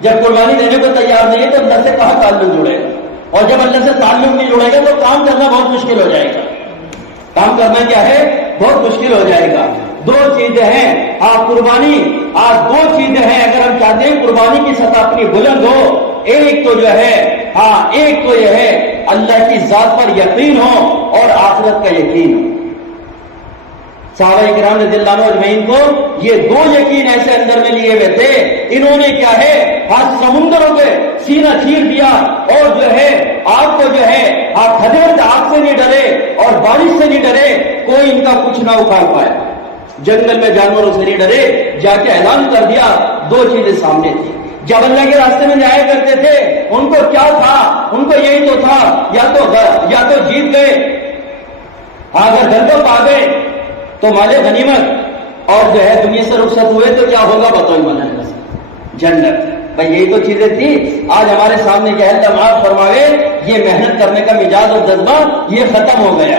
جب قربانی دینے کو تیار نہیں ہے تو اللہ سے کہاں تعلق جڑے گا؟ اور جب اللہ سے تعلق نہیں جڑے گا تو کام کرنا بہت مشکل ہو جائے گا۔ کام کرنا کیا ہے؟ بہت مشکل ہو جائے گا۔ دو چیزیں ہیں قربانی، دو چیزیں ہیں اگر ہم چاہتے ہیں قربانی کی سطح اپنی بلند ہو، ایک تو جو ہے ایک تو یہ ہے اللہ کی ذات پر یقین ہو اور آخرت کا یقین ہو۔ صحابہ کرام رضی اللہ عنہ اجمعین کو یہ دو یقین ایسے اندر میں لیے ہوئے تھے، انہوں نے کیا ہے سمندروں کے سینہ چیر دیا، اور جو ہے آپ کو جو ہے کھدیر آگ سے نہیں ڈرے اور بارش سے نہیں ڈرے، کوئی ان کا کچھ نہ اکھاڑ پائے، جنگل میں جانوروں سے نہیں ڈرے، جا کے اعلان کر دیا۔ دو چیزیں سامنے تھی، جب اللہ کے راستے میں جایا کرتے تھے ان کو کیا تھا؟ ان کو یہی تو تھا یا تو جیت گئے، اگر گھر کو پا گئے تو مال غنیمت، اور جو ہے دنیا سے رخصت ہوئے تو کیا ہوگا بتاؤ ایمان سے؟ جنت۔ بھائی یہی تو چیزیں تھی۔ آج ہمارے سامنے کیا ہے معاف فرماوے یہ محنت کرنے کا مزاج اور جذبہ یہ ختم ہو گیا۔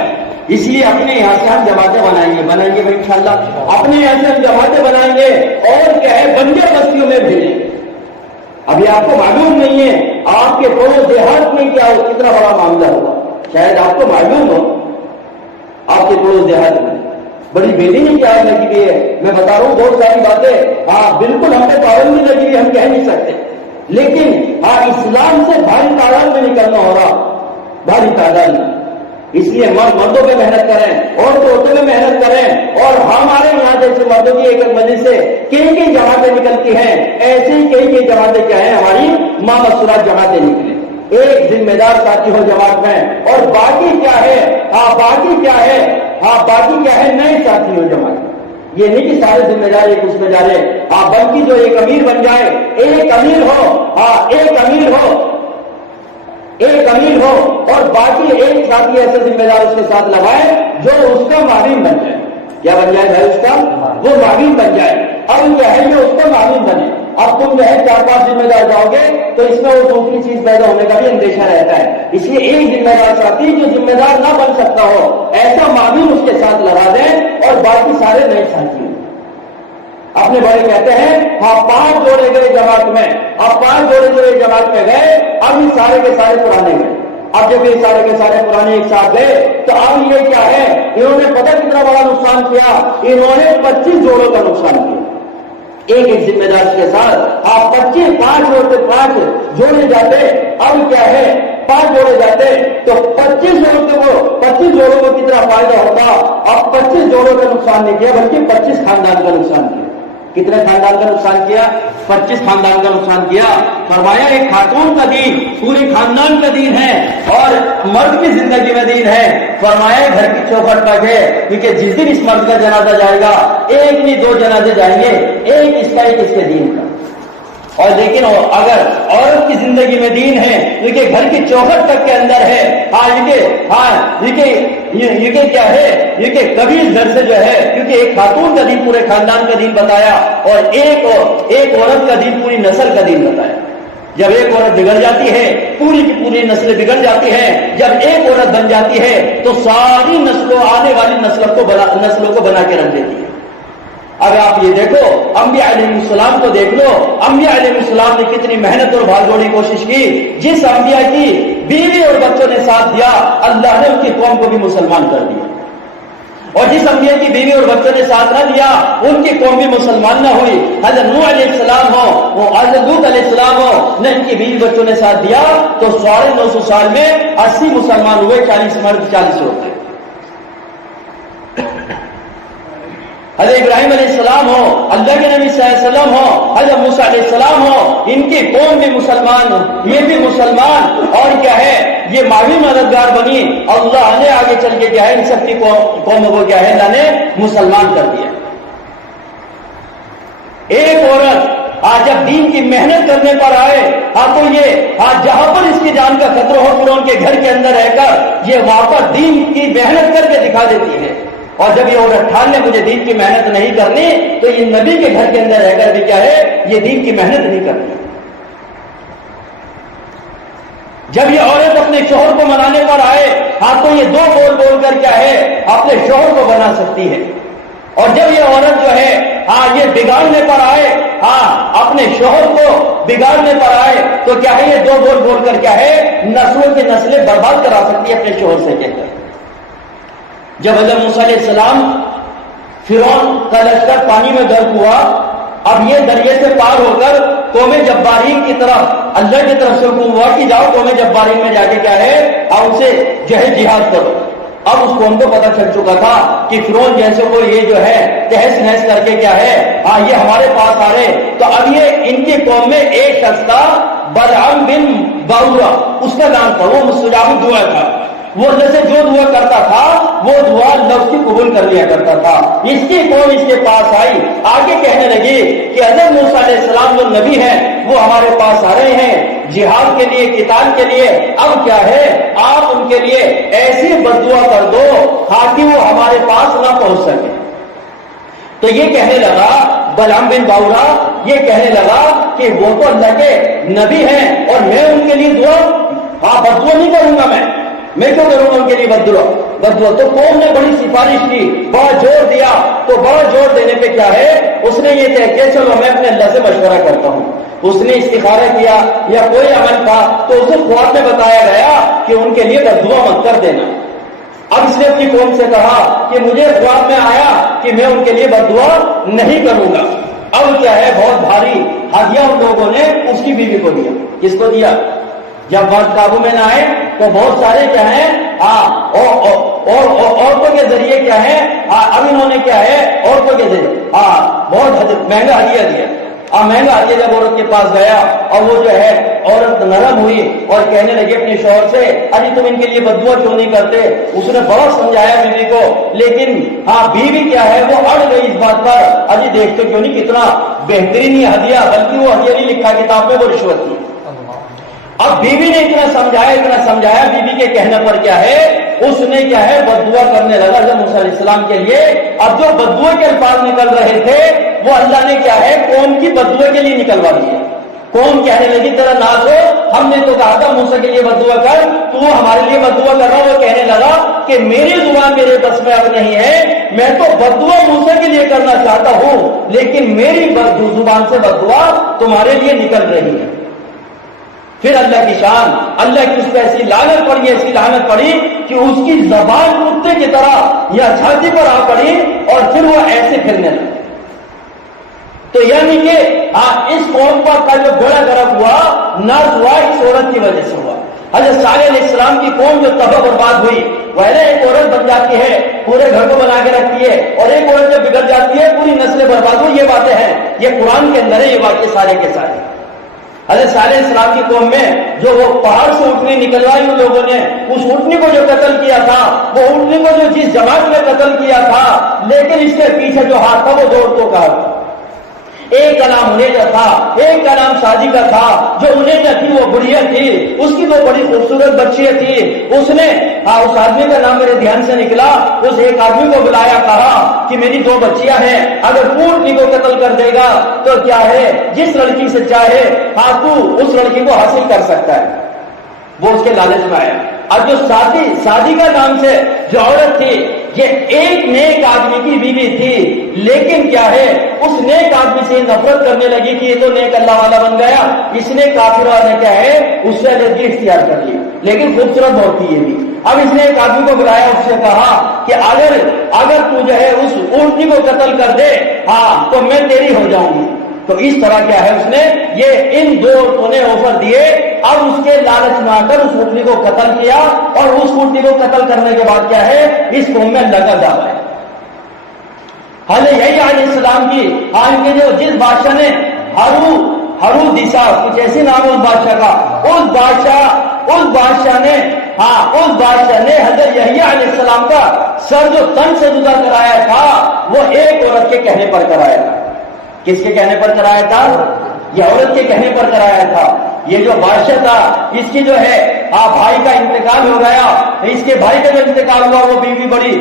اس لیے اپنے یہاں سے ہم جماعتیں بنائیں گے بھائی انشاءاللہ، اپنے یہاں سے ہم جماعتیں بنائیں گے اور کیا ہے بنجر بستیوں میں بھیجیں۔ ابھی آپ کو معلوم نہیں ہے آپ کے پڑوس دیہات میں کیا ہو، کتنا بڑا معاملہ ہوگا، شاید آپ کو معلوم ہو آپ کے پڑوس دیہات میں بڑی بےدینی کیا لگی ہوئی ہے۔ میں بتا رہا ہوں بہت ساری باتیں بالکل ہم پہ پابندی لگی ہوئی ہم کہہ نہیں سکتے، لیکن اسلام سے بھاری تعداد میں نکلنا ہو رہا، بھاری تعداد میں۔ اس لیے مردوں پہ محنت کریں، عورتوں میں محنت کریں، اور ہمارے یہاں جیسے مردوں کی ایک مجلس سے کئی جماعتیں نکلتی ہیں، ایسے ہی کئی جماعتیں کیا ہیں ہماری ماں مسورات جماعتیں نکلیں۔ ایک ذمہ دار ساتھی ہو جماعت میں، اور باقی کیا ہے، باقی کیا ہے، باقی کیا ہے، نئے ساتھی ہو جماعت میں۔ یہ نہیں کہ سارے ذمہ دار ایک اس میں جا رہے، بلکہ جو ایک امیر بن جائے، ایک امیر ہو، ایک امیر ہو، ایک امیر ہو، اور باقی ایک ساتھی ایسے ذمہ دار اس کے ساتھ لگائے جو اس کا معاون بن جائے۔ کیا بن جائے بھائی؟ اس کا وہ معاون بن جائے۔ اب کیا ہے، یہ اس کا معاون بنے۔ اب تم جو ہے 4-5 ذمہ دار جاؤ گے تو اس میں وہ دوسری چیز پیدا ہونے کا بھی اندیشہ رہتا ہے، اس لیے ایک ذمہ دار ساتھی جو ذمہ دار نہ بن سکتا ہو ایسا معاون اس کے ساتھ لگا دیں، اور باقی سارے نئے ساتھی ہوں۔ اپنے بڑے کہتے ہیں 5 جوڑے گئے جماعت میں، اب 5 جوڑے جو جماعت میں گئے، اب یہ سارے کے سارے پرانے گئے۔ اب جب یہ سارے کے سارے پرانے ایک ساتھ گئے تو اب یہ کیا ہے، انہوں نے پتہ کتنا بڑا نقصان کیا، انہوں نے 25 جوڑوں کا نقصان کیا ایک ایک ذمہ دار کے ساتھ۔ 5 جوڑے جاتے، اب کیا ہے 5 جوڑے جاتے تو 25 جوڑوں کو کتنا فائدہ ہوتا۔ اب 25 جوڑوں کا نقصان نہیں کیا بلکہ 25 خاندان کا نقصان کیا۔ کتنے خاندان کا نقصان کیا؟ 25 خاندان کا نقصان کیا۔ فرمایا ایک خاتون کا دین پورے خاندان کا دین ہے، اور مرد کی زندگی میں دین ہے۔ فرمایا گھر کی چوکھٹ تک ہے، کیونکہ جس دن اس مرد کا جنازہ جائے گا، ایک نہیں 2 جنازے جائیں گے، ایک اس کا ایک اس کے دین کا۔ اور لیکن اگر عورت کی زندگی میں دین ہے، یہ گھر کی چوکھٹ تک کے اندر ہے، یہ کیا ہے، یہ کہ کبھی گھر سے جو ہے، کیونکہ ایک خاتون کا دین پورے خاندان کا دین بتایا، اور ایک عورت کا دین پوری نسل کا دین بتایا۔ جب ایک عورت بگڑ جاتی ہے پوری کی پوری نسلیں بگڑ جاتی ہیں، جب ایک عورت بن جاتی ہے تو ساری نسلوں، آنے والی نسلوں کو بنا کے رکھ دیتی ہے۔ اگر آپ یہ دیکھو انبیاء علیہ السلام کو دیکھ لو، انبیاء علیہ السلام نے کتنی محنت اور بھاگ دوڑی کوشش کی۔ جس انبیاء کی بیوی اور بچوں نے ساتھ دیا، اللہ نے ان کی قوم کو بھی مسلمان کر دیا، اور جس انبیاء کی بیوی اور بچوں نے ساتھ نہ دیا ان کی قوم بھی مسلمان نہ ہوئی۔ حضرت نوح علیہ السلام ہو، وہ حضرت لوط علیہ السلام ہو، نہ ان کی بیوی بچوں نے ساتھ دیا تو 950 سال میں 80 مسلمان ہوئے، 40 مرد 40 عورتیں۔ حضرت ابراہیم علیہ السلام ہو، اللہ کے نبی صلی اللہ علیہ وسلم ہو، حضرت موسیٰ علیہ السلام ہو، ان کی قوم بھی مسلمان، یہ بھی مسلمان، اور کیا ہے یہ معاون مددگار بنی۔ اللہ نے آگے چل کے کیا ہے ان سب کی قوموں کو کیا ہے اللہ نے مسلمان کر دیا۔ ایک عورت جب دین کی محنت کرنے پر آئے تو یہ جہاں پر اس کی جان کا خطرہ ہو فرعون کے گھر کے اندر رہ کر یہ وہاں پر دین کی محنت کر کے دکھا دیتی ہے، اور جب یہ عورت ٹھان لے مجھے دین کی محنت نہیں کرنی تو یہ نبی کے گھر کے اندر رہ کر بھی کیا ہے یہ دین کی محنت نہیں کرتی۔ جب یہ عورت اپنے شوہر کو منانے پر آئے تو یہ 2 بول بول کر کیا ہے اپنے شوہر کو بنا سکتی ہے، اور جب یہ عورت جو ہے یہ بگاڑنے پر آئے اپنے شوہر کو بگاڑنے پر آئے تو کیا ہے یہ 2 بول بول کر کیا ہے نسلوں کی نسلیں برباد کرا سکتی ہے اپنے شوہر سے کہہ کر۔ جب حضرت موسیٰ علیہ السلام فرعون کا لشکر پانی میں غرق ہوا، اب یہ دریا سے پار ہو کر قوم جبارین کی طرف اللہ کی طرف سے حکم ہوا کہ جاؤ قوم جبارین میں جا کے کیا ہے اور ان سے جو ہے جہاد کرو۔ اب اس قوم کو پتہ چل چکا تھا کہ فرعون جیسے کو یہ جو ہے تہس نہس کر کے کیا ہے یہ ہمارے پاس آ رہے، تو اب یہ ان کی قوم میں ایک شخص تھا بلعام بن باورا، اس کا نام تھا، وہ مستجاب الدعا تھا، وہ اللہ سے جو دعا کرتا تھا وہ دعا اللہ اس کی قبول کر لیا کرتا تھا۔ اس کی قوم اس کے پاس آئی، آگے کہنے لگی کہ حضرت موسیٰ علیہ السلام جو نبی ہیں وہ ہمارے پاس آ رہے ہیں جہاد کے لیے، قتال کے لیے، اب کیا ہے آپ ان کے لیے ایسی بد دعا کر دو تاکہ وہ ہمارے پاس نہ پہنچ سکے۔ تو یہ کہنے لگا بلعام بن باورا، یہ کہنے لگا کہ وہ تو اللہ کے نبی ہیں اور میں ان کے لیے دعا بد دعا نہیں کروں گا، میں کیوں کروں گا ان کے لیے بد دعا۔ تو قوم نے بڑی سفارش کی، بڑا زور دیا، تو بڑا زور دینے پہ کیا ہے اس نے یہ طے کیا چلو میں اپنے اللہ سے مشورہ کرتا ہوں۔ اس نے استخارہ کیا یا کوئی عمل تھا تو اسے خواب میں بتایا گیا کہ ان کے لیے بد دعا مت کر دینا۔ اب اس نے اپنی قوم سے کہا کہ مجھے خواب میں آیا کہ میں ان کے لیے بد دعا نہیں کروں گا۔ اب کیا ہے بہت بھاری ہدیہ ان لوگوں نے اس کی بیوی کو دیا۔ کس کو دیا؟ جب بات قابو میں نہ آئے تو بہت سارے کیا ہیں اور عورتوں کے ذریعے کیا ہے اب انہوں نے کیا ہے عورتوں کے ذریعے بہت مہنگا ہدیہ دیا۔ اب مہنگا یہ جب عورت کے پاس گیا اور وہ جو ہے عورت نرم ہوئی اور کہنے لگے اپنے شوہر سے اجی تم ان کے لیے بد دعا کیوں نہیں کرتے؟ اس نے بڑا سمجھایا بیوی کو، لیکن ہاں بیوی کیا ہے وہ اڑ گئی اس بات پر، اجی دیکھتے کیوں نہیں کتنا بہترین یہ ہدیہ، بلکہ وہ ہدیہ نہیں لکھا کتاب میں، وہ رشوت تھی۔ اب بیوی نے اتنا سمجھایا، بیوی کے کہنے پر کیا ہے اس نے کیا ہے بد دعا کرنے لگا حضرت موسیٰ علیہ السلام کے لیے۔ اب جو بد دعا کے الفاظ نکل رہے تھے وہ اللہ نے کیا ہے قوم کی بد دعا کے لیے نکلوا دیے۔ قوم کہنے لگی تیرا ناز ہو، ہم نے تو کہا تھا موسیٰ کے لیے بد دعا کر، تو وہ ہمارے لیے بد دعا کر رہا۔ وہ کہنے لگا کہ میری زبان میرے بس میں اب نہیں ہے، میں تو بد دعا موسیٰ کے لیے کرنا چاہتا ہوں، لیکن میری زبان سے بد دعا تمہارے لیے نکل رہی ہے۔ پھر اللہ کی شان، اللہ کی اس پہ ایسی لعنت پڑی کہ اس کی زبان کتے کی طرح یا چھاتی پر آ پڑی اور پھر وہ ایسے پھرنے لگا۔ تو یعنی کہ اس قوم کا جو گھوڑا گرم ہوا ناز ہوا اس عورت کی وجہ سے ہوا۔ حضرت صالح علیہ السلام کی قوم جو تباہ برباد ہوئی، وہ ایک عورت بن جاتی ہے پورے گھر کو بنا کے رکھتی ہے، اور ایک عورت جب بگڑ جاتی ہے پوری نسلیں برباد ہوئی۔ یہ باتیں ہیں، یہ قرآن کے اندر ہے، یہ واقعے سارے کے سارے۔ حضرت صالح علیہ السلام کی قوم میں جو وہ پہاڑ سے اونٹنی نکلوائی ان لوگوں نے، اس اونٹنی کو جو قتل کیا تھا، وہ اونٹنی کو جو جس جماعت میں قتل کیا تھا، لیکن اس کے پیچھے جو ہاتھ تھا وہ دو عورتوں کا تھا۔ ایک کا نام انیجا تھا، ایک کا نام ساجی کا تھا۔ جو انیجا تھی وہ بڑھیا تھی، اس کی دو بڑی خوبصورت بچیاں تھی۔ اس نے اس آدمی کا نام میرے دھیان سے نکلا، اس ایک آدمی کو بلایا، کہا کہ میری دو بچیاں ہیں، اگر اونٹنی کو قتل کر دے گا تو کیا ہے جس لڑکی سے چاہے تو اس لڑکی کو حاصل کر سکتا ہے۔ وہ اس کے لالچ میں آیا۔ اب جو سادی کا نام سے جو عورت تھی، یہ ایک نیک آدمی کی بیوی تھی، لیکن کیا ہے اس نیک آدمی سے نفرت کرنے لگی کہ یہ تو نیک اللہ والا بن گیا، اس نے کافرہ نے کیا ہے اس سے الرجی اختیار کر لی، لیکن خوبصورت بہت تھی یہ بھی۔ اب اس نے ایک آدمی کو بلایا، اس سے کہا کہ اگر تو جو ہے اس اونٹنی کو قتل کر دے تو میں تیری ہو جاؤں گی۔ تو اس طرح کیا ہے اس نے یہ ان دو عورتوں نے آفر دیے۔ اب اس کے لالچ میں آ کر اس اونٹنی کو قتل کیا، اور اس اونٹنی کو قتل کرنے کے بعد کیا ہے اس قوم میں اللہ کا دعویٰ ہے۔ حضرت یحییٰ علیہ السلام کی ان کے جو جس بادشاہ نے ہرو دیسا کچھ ایسی نام اس بادشاہ کا، اس بادشاہ نے حضرت یحییٰ علیہ السلام کا سر جو تن سے جدا کرایا تھا وہ ایک عورت کے کہنے پر کرایا تھا۔ کس کے کہنے پر کرایا تھا؟ یہ عورت کے کہنے پر کرایا تھا۔ یہ جو بادشاہ تھا اس کی جو ہے بھائی کا انتقال ہو گیا، اس کے بھائی کا جو انتقال ہوا وہ بیوی بڑی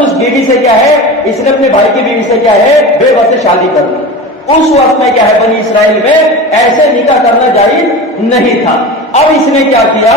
اس بیوی سے کیا ہے اس نے اپنے بھائی کی بیوی سے کیا ہے بے بس سے شادی کر لی۔ اس وقت میں کیا ہے بنی اسرائیل میں ایسے نکاح کرنا جائز نہیں تھا۔ اب اس نے کیا کیا،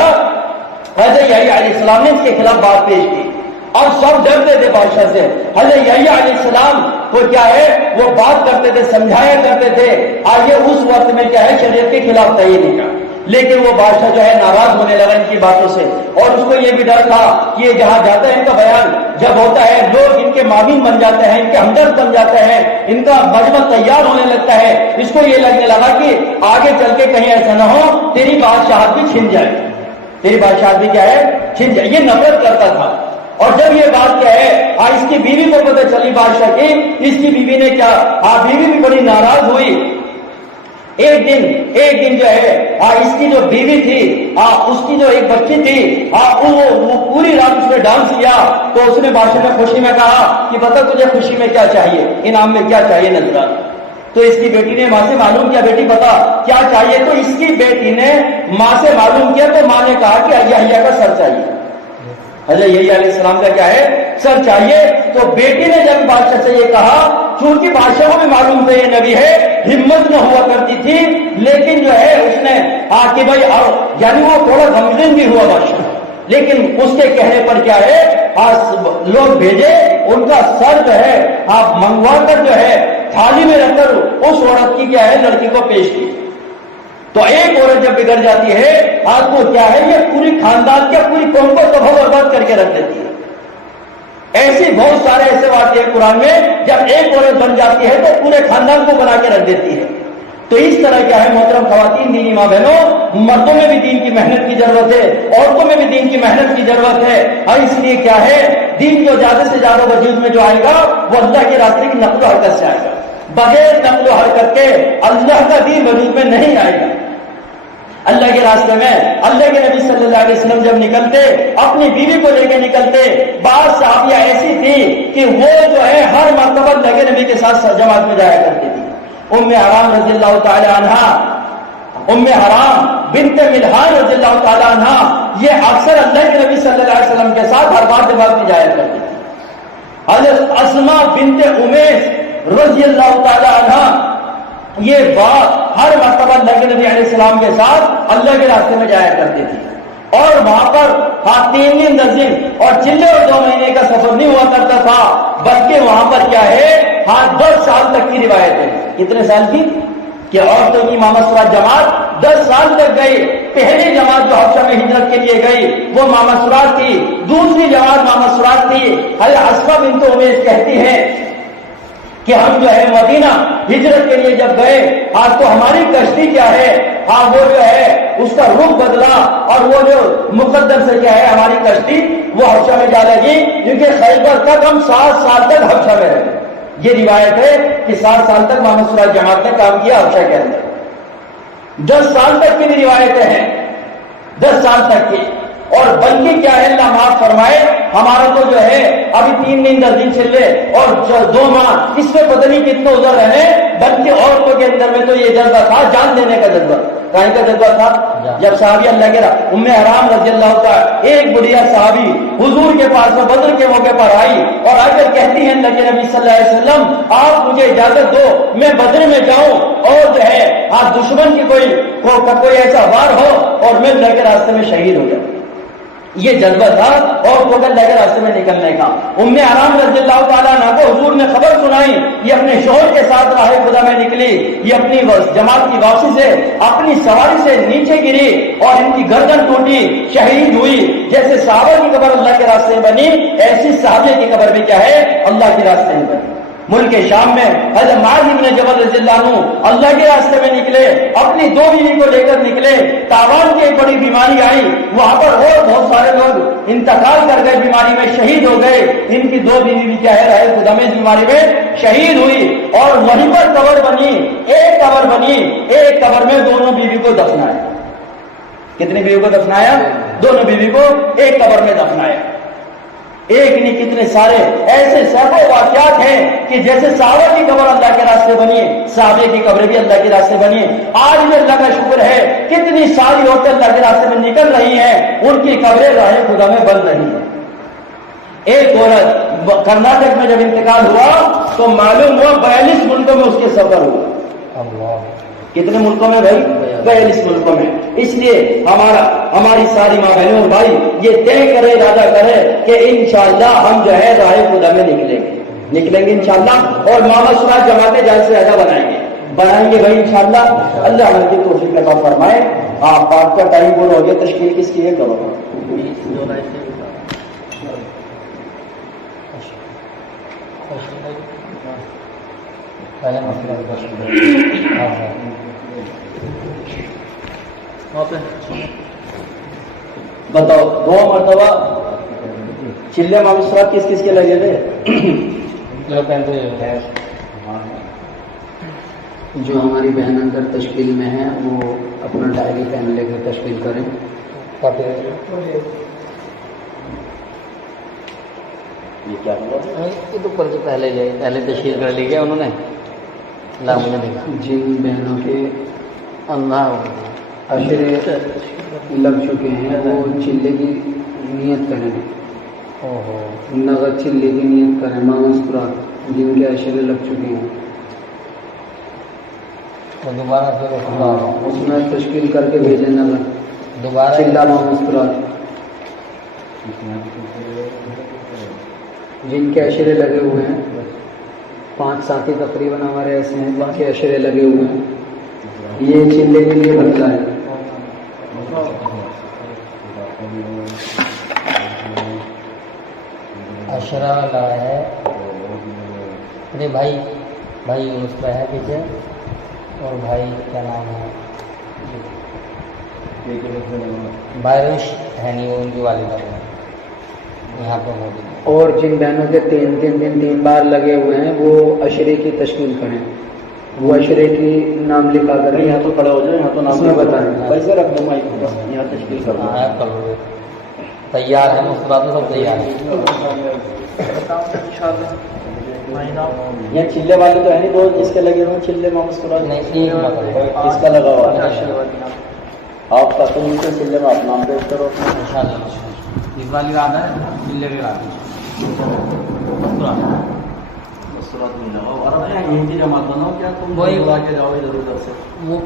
حضرت یحییٰ علیہ السلام نے اس کے خلاف بات پیش کی، اور سب ڈرتے تھے بادشاہ سے۔ حضرت یحییٰ علیہ السلام کو کیا ہے وہ بات کرتے تھے، سمجھایا کرتے تھے، آگے اس وقت میں کیا ہے شریعت کے خلاف تھا یہ نکاح، لیکن وہ بادشاہ جو ہے ناراض ہونے لگا ان کی باتوں سے، اور اس کو یہ بھی ڈر تھا کہ یہ جہاں جاتا ہے ان کا بیان جب ہوتا ہے لوگ ان کے معاون بن جاتے ہیں، ان کے ہمدرد بن جاتے ہیں، ان کا مجمع تیار ہونے لگتا ہے۔ اس کو یہ لگنے لگا کہ آگے چل کے کہیں ایسا نہ ہو تیری بادشاہت بھی چھن جائے، تیری بادشاہت بھی کیا ہے چھن جائے۔ یہ نفرت کرتا تھا، اور جب یہ بات کیا ہے اس کی بیوی کو پتہ چلی بادشاہ کی، اس کی بیوی نے کیا بیوی بھی بڑی ناراض ہوئی۔ ایک دن جو ہے اس کی جو بیوی تھی اس کی جو ایک بچی تھی وہ پوری رات اس نے ڈانس کیا، تو اس نے بادشاہ نے خوشی میں کہا کہ بتا تجھے خوشی میں کیا چاہیے، انعام میں کیا چاہیے نذران۔ تو اس کی بیٹی نے ماں سے معلوم کیا بیٹی بتا کیا چاہیے، تو اس کی بیٹی نے ماں سے معلوم کیا، تو ماں نے کہا کہ یحییٰ کا سر چاہیے، حضرت یحییٰ علیہ السلام کا کیا ہے سر چاہیے۔ تو بیٹی نے جب بادشاہ سے یہ کہا، چونکہ بادشاہ کو بھی معلوم تھا یہ نبی ہے، ہمت نہ ہوا کرتی تھی، لیکن جو ہے اس نے کہ بھائی یعنی وہ تھوڑا غمگین بھی ہوا بادشاہ، لیکن اس کے کہنے پر کیا ہے لوگ بھیجے، ان کا سر جو ہے منگوا کر جو ہے تھالی میں رکھ کر اس عورت کی کیا ہے لڑکی کو پیش کی۔ تو ایک عورت جب بگڑ جاتی ہے کو کیا ہے یہ پوری خاندان کے پوری قوم کو تباہ برباد کر کے رکھ دیتی ہے۔ ایسے بہت سارے ایسے واقعے قرآن میں جب ایک عورت بن جاتی ہے تو پورے خاندان کو بنا کے رکھ دیتی ہے۔ تو اس طرح کیا ہے محترم خواتین دینی ماں بہنوں، مردوں میں بھی دین کی محنت کی ضرورت ہے، عورتوں میں بھی دین کی محنت کی ضرورت ہے، اور اس لیے کیا ہے دین جو زیادہ سے زیادہ وجود میں جو آئے گا وہ اللہ کے راستے کی نقل و حرکت سے آئے گا۔ بغیر نقل و حرکت کے اللہ کا دین وجود میں نہیں آئے گا۔ اللہ کے راستے میں اللہ کے نبی صلی اللہ علیہ وسلم جب نکلتے اپنی بیوی کو لے کے نکلتے، بعض صحابیہ ایسی تھی کہ وہ جو ہے ہر مرتبہ اللہ کے نبی کے ساتھ جماعت میں جایا کرتی تھی۔ ام حرام رضی اللہ تعالی عنہ، ام حرام بنت ملحان رضی اللہ تعالی عنہ، یہ اکثر اللہ کے نبی صلی اللہ علیہ وسلم کے ساتھ ہر بار جماعت میں جایا کرتی تھی۔ حضرت اسما بنت امیس رضی اللہ تعالی عنہ، یہ بات ہر مرتبہ اللہ کے نبی علیہ السلام کے ساتھ اللہ کے راستے میں جایا کرتی تھی، اور وہاں پر 3 دن 10 دن اور چلے اور 2 مہینے کا سفر نہیں ہوا کرتا تھا، بلکہ وہاں پر کیا ہے 10 سال تک کی روایت ہے۔ کتنے سال کی؟ کہ عورتوں کی امامت سرات جماعت 10 سال تک گئی۔ پہلی جماعت جو حبشہ میں ہجرت کے لیے گئی وہ امامت سرات تھی، دوسری جماعت امامت سرات تھی۔ حضرت اسما بنت امیس کہتی ہے کہ ہم جو ہے مدینہ ہجرت کے لیے جب گئے، آج تو ہماری کشتی کیا ہے، وہ جو ہے اس کا رخ بدلا، اور وہ جو مقدر سے کیا ہے ہماری کشتی وہ حبشہ میں جا لگی، کیونکہ خیبر تک ہم 7 سال تک حبشہ میں رہے۔ یہ روایت ہے کہ 7 سال تک محمد صلی اللہ علیہ جماعت نے کام کیا حبشہ کے اندر۔ 10 سال تک کی بھی روایتیں ہیں، 10 سال تک کی، اور بلکہ کیا ہے اللہ معاف فرمائے، ہمارا تو جو ہے ابھی 3 دن 10 دن چلے اور 2 ماہ اس میں پتہ نہیں کتنے ادھر رہے، بلکہ عورتوں کے اندر میں تو یہ جذبہ تھا جان دینے کا جذبہ، کہیں کا جذبہ تھا۔ جب صحابی اللہ کے ام حرام رضی اللہ تعالی، ایک بڑھیا صحابی حضور کے پاس میں بدر کے موقع پر آئی اور آ کر کہتی ہے اللہ کے نبی صلی اللہ علیہ وسلم آپ مجھے اجازت دو میں بدر میں جاؤں، اور جو ہے دشمن کی کوئی ایسا وار ہو اور میں اللہ کے راستے میں شہید ہو جاؤں۔ یہ جذبہ تھا اور وہ اللہ کے راستے میں نکلنے کا۔ ام حرام رضی اللہ تعالیٰ عنہ کو حضور نے خبر سنائی، یہ اپنے شوہر کے ساتھ راہ خدا میں نکلی، یہ اپنی جماعت کی واپسی سے اپنی سواری سے نیچے گری اور ان کی گردن ٹوٹی، شہید ہوئی۔ جیسے صحابہ کی قبر اللہ کے راستے میں بنی، ایسی صحابہ کی قبر بھی کیا ہے اللہ کے راستے میں بنی۔ ملک شام میں حضرت معاذ بن جبل رضی اللہ عنہ اللہ کے راستے میں نکلے، اپنی 2 بیوی کو لے کر نکلے، تاوان کی ایک بڑی بیماری آئی، وہاں پر اور بہت سارے لوگ انتقال کر گئے، بیماری میں شہید ہو گئے۔ ان کی 2 بیوی بھی کیا ہے رہے خدا میں بیماری میں شہید ہوئی، اور وہیں پر قبر بنی، ایک قبر بنی، ایک قبر میں دونوں بیوی کو دفنایا۔ کتنی بیوی کو دفنایا؟ دونوں بیوی کو ایک قبر میں دفنایا۔ ایک نہیں کتنے سارے ایسے سینکڑوں واقعات ہیں کہ جیسے صحابہ کی قبر اللہ کے راستے بنی، صحابہ کی قبریں بھی اللہ کے راستے بنی۔ آج بھی اللہ کا شکر ہے کتنی ساری عورتیں اللہ کے راستے میں نکل رہی ہیں، ان کی قبریں راہ خدا میں بن رہی ہیں۔ ایک عورت کرناٹک میں جب انتقال ہوا تو معلوم ہوا 42 ملکوں میں اس کے سفر ہوا۔ کتنے ملکوں میں بھائی؟ 42 ملکوں میں۔ اس لیے ہماری ساری ماں بہنوں اور بھائی یہ طے کرے، ارادہ کرے کہ انشاءاللہ ہم جو ہے راہ خدا میں نکلیں گے انشاءاللہ، اور محمد صلی اللہ علیہ جماعتیں زیادہ سے زیادہ بنائیں گے بھائی انشاءاللہ۔ اللہ ہم کی توفیق عطا فرمائے۔ آپ کا ٹائم پورا ہو گیا، تشکیل کس کی ہے کرو؟ بتاؤ 2 مرتبہ چلے معاملات کس کس کے لگے تھے؟ جو ہماری بہن اندر تشکیل میں ہے وہ اپنا ڈائری پین لے کر تشکیل کریں۔ یہ کیا ہوا؟ یہ تو پہلے تشکیل کر لی گیا انہوں نے۔ جن بہنوں کے اللہ اشرے لگ چکے ہیں وہ چلے کی نیت کریں، نقد چلے کی نیت کریں۔ مامسرات جن کے اشرے لگ چکے ہیں دوبارہ اس میں تشکیل کر کے بھیجیں نقد دوبارہ چلا مامسرات۔ جن کے اشرے لگے ہوئے ہیں 5 ساتھی تقریباً ہمارے ایسے ہیں جن کے اشرے لگے ہوئے ہیں، یہ چلے کے لیے بدلا ہے۔ اشرا والا ہے ارے بھائی اس پہ ہے پیچھے، اور بھائی کیا نام ہے بائرش ہے نہیں، وہ ان کی والدہ ہے یہاں پہ موجود ہے۔ اور جن بہنوں کے 3 بار لگے ہوئے ہیں وہ اشرے کی تشکیل کریں۔ وہ اشرے کی نام لکھا کر یہاں تو کھڑے ہو جائے, یہاں تو اس نام میں بتائیں. پیسے رکھ دو مائک پر, یہاں تشکیل کر دو. ہاں کر لو, تیار ہے مفرات میں سب تیار ہے. یہ چلے والے تو ہے نہیں, دو جس کے لگے ہوئے چلے میں مسکرا نہیں کس کا لگا ہوا ہے آپ کا, تو ان کے چلے میں آپ نام پیش کرو. اس والی بات ہے چلے کی بات جماعت بناؤ کیا تم, وہی بلا کے جاؤ ادھر ادھر سے. وہ